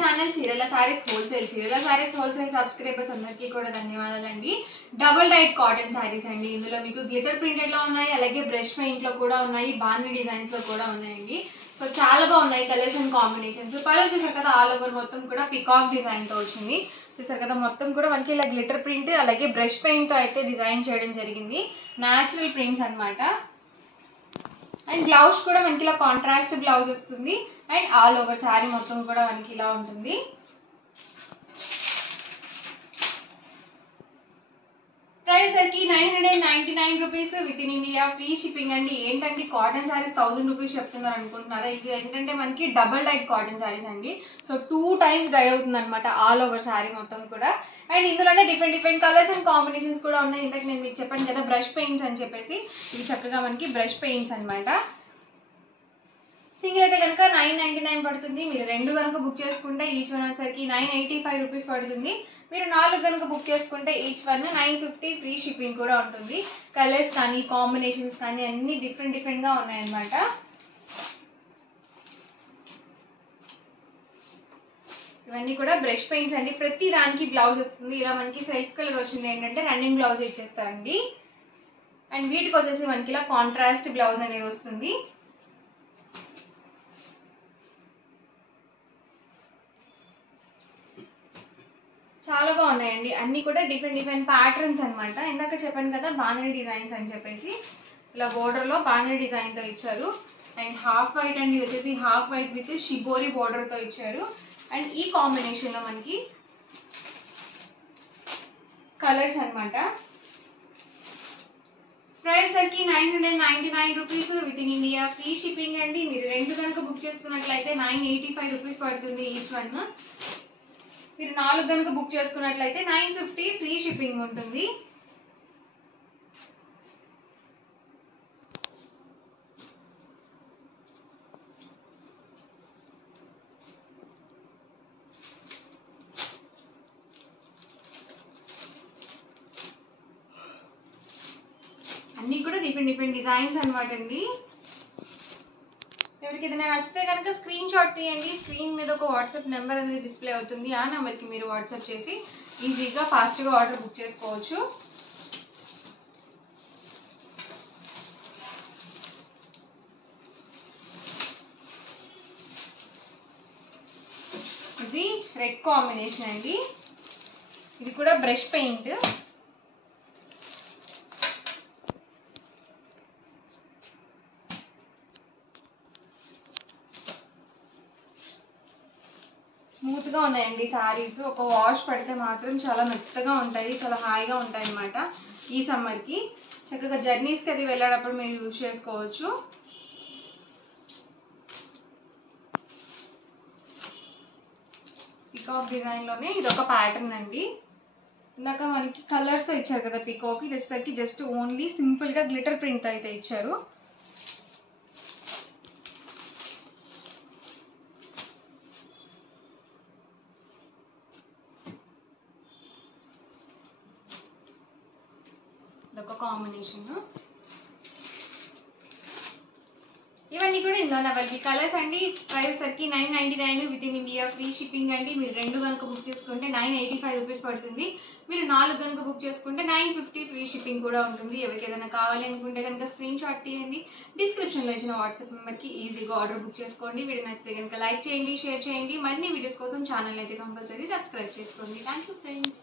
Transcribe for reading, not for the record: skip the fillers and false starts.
Channel చీరల saris wholesale subscribers అందరికీ కూడా ధన్యవాదాలండి. డబుల్ డైట్ కాటన్ సారీస్ అండి. ఇందులో మీకు గ్లిటర్ ప్రింటెడ్ లో ఉన్నాయి, అలాగే బ్రష్ పెయింట్ లో కూడా ఉన్నాయి, బాంధీ డిజైన్స్ లో కూడా ఉన్నాయండి. సో చాలా బాగున్నాయి కలర్స్ అండ్ కాంబినేషన్స్. పళ్ళు చూసారు కదా, ఆల్ ఓవర్ మొత్తం కూడా పికాక్ డిజైన్ తో వచ్చింది. చూసారు కదా, మొత్తం కూడా మనకి ఇలా గ్లిటర్ ప్రింట్ అలాగే బ్రష్ పెయింట్ తో అయితే డిజైన్ చేయడం జరిగింది. న్యాచురల్ ప్రింట్స్ అన్నమాట. అండ్ బ్లౌజ్ కూడా మనకి ఇలా కాంట్రాస్ట్ బ్లౌజ్ వస్తుంది. అండ్ ఆల్ ఓవర్ శారీ మొత్తం కూడా మనకి ఇలా ఉంటుంది. ప్రైస్ సరికి 999 rupees with in India, free shipping అండి. ఏంటంటే కాటన్ శారీస్ 1000 రూపీస్ చెప్తున్నారు అనుకుంటున్నారా? ఇవి ఏంటంటే మనకి డబుల్ డైట్ కాటన్ శారీస్ అండి. సో 2 టైమ్స్ డై అవుతుంది అనమాట ఆల్ ఓవర్ శారీ మొత్తం కూడా. అండ్ ఇందులోనే డిఫరెంట్ కలర్స్ అండ్ కాంబినేషన్స్ కూడా ఉన్నాయి. ఇంతకు నేను మీకు చెప్పాను కదా బ్రష్ పెయింట్స్ అని చెప్పేసి, ఇవి చక్కగా మనకి బ్రష్ పెయింట్స్ అనమాట. సింగిల్ అయితే కనుక 999 పడుతుంది. మీరు 2 కనుక బుక్ చేసుకుంటే ఈచ్ వన్ వచ్చేసరికి 985 రూపీస్ పడుతుంది. మీరు 4 కనుక బుక్ చేసుకుంటే ఈచ్ వన్ 950, ఫ్రీ షిప్పింగ్ కూడా ఉంటుంది. కలర్స్ కానీ కాంబినేషన్స్ కానీ అన్ని డిఫరెంట్ గా ఉన్నాయన్నమాట. ఇవన్నీ కూడా బ్రష్ పెయింట్స్ అండి. ప్రతి దానికి బ్లౌజ్ వస్తుంది. ఇలా మనకి సెల్ఫ్ కలర్ వచ్చింది ఏంటంటే రన్నింగ్ బ్లౌజ్ ఇచ్చేస్తారండి. అండ్ వీటికి వచ్చేసి మనకి ఇలా కాంట్రాస్ట్ బ్లౌజ్ అనేది వస్తుంది. చాలా బాగున్నాయండి. అన్ని కూడా డిఫరెంట్ ప్యాటర్న్స్ అనమాట. ఇందాక చెప్పాను కదా బాంధనీ డిజైన్స్ అని చెప్పేసి, ఇలా బోర్డర్ లో బాంధనీ డిజైన్ తో ఇచ్చారు. అండ్ హాఫ్ వైట్ అండి, వచ్చేసి half white with shibori border తో ఇచ్చారు. అండ్ ఈ కాంబినేషన్ లో మనకి కలర్స్ అనమాట. ప్రైస్ సరికి 999 rupees with in India, free shipping అండి. మీరు 2 కనుక బుక్ చేసుకున్నట్లయితే 985 రూపీస్ పడుతుంది ఈచ్ వన్. మీరు 4 కనుక బుక్ చేసుకున్నట్లయితే 950, ఫ్రీ షిప్పింగ్ ఉంటుంది. అన్ని కూడా డిఫరెంట్ డిజైన్స్ అనమాట అండి. ఎవరికి ఏదైనా నచ్చితే కనుక స్క్రీన్ షాట్ తీయండి. స్క్రీన్ మీద ఒక వాట్సాప్ నెంబర్ అనేది డిస్ప్లే అవుతుంది. ఆ నెంబర్కి మీరు వాట్సాప్ చేసి ఈజీగా ఫాస్ట్గా ఆర్డర్ బుక్ చేసుకోవచ్చు. ఇది రెడ్ కాంబినేషన్ అండి. ఇది కూడా బ్రష్ పెయింట్. స్మూత్ గా ఉన్నాయండి సారీస్. ఒక వాష్ పడితే మాత్రం చాలా మెత్తగా ఉంటాయి, చాలా హాయిగా ఉంటాయి అన్నమాట. ఈ సమ్మర్ కి చక్కగా జర్నీస్ కి అది వెళ్ళేటప్పుడు మీరు యూజ్ చేసుకోవచ్చు. పికాక్ డిజైన్ లోనే ఇది ఒక ప్యాటర్న్ అండి. ఇందాక మనకి కలర్స్ తో ఇచ్చారు కదా పికాక్, ఇది వచ్చేసరికి జస్ట్ ఓన్లీ సింపుల్ గా గ్లిటర్ ప్రింట్ అయితే ఇచ్చారు. ఒక కాంబినేషన్. ఇవన్నీ కూడా ఇందులో అవైలబుల్ కలర్స్ అండి. ప్రైస్ సరికి 999 with in India, free shipping అండి. మీరు 2 కనుక బుక్ చేసుకుంటే 985 రూపీస్ పడుతుంది. మీరు 4 కనుక బుక్ చేసుకుంటే 950, ఫ్రీ షిప్పింగ్ కూడా ఉంటుంది. ఎవరికి ఏదైనా కావాలి అనుకుంటే కనుక స్క్రీన్ షాట్ తీయండి. డిస్క్రిప్షన్లో ఇచ్చిన వాట్సాప్ నెంబర్కి ఈజీగా ఆర్డర్ బుక్ చేసుకోండి. వీడియో నచ్చితే కనుక లైక్ చేయండి, షేర్ చేయండి. మరిన్ని వీడియోస్ కోసం ఛానల్ అయితే కంపల్సరీ సబ్స్క్రైబ్ చేసుకోండి. Thank you friends.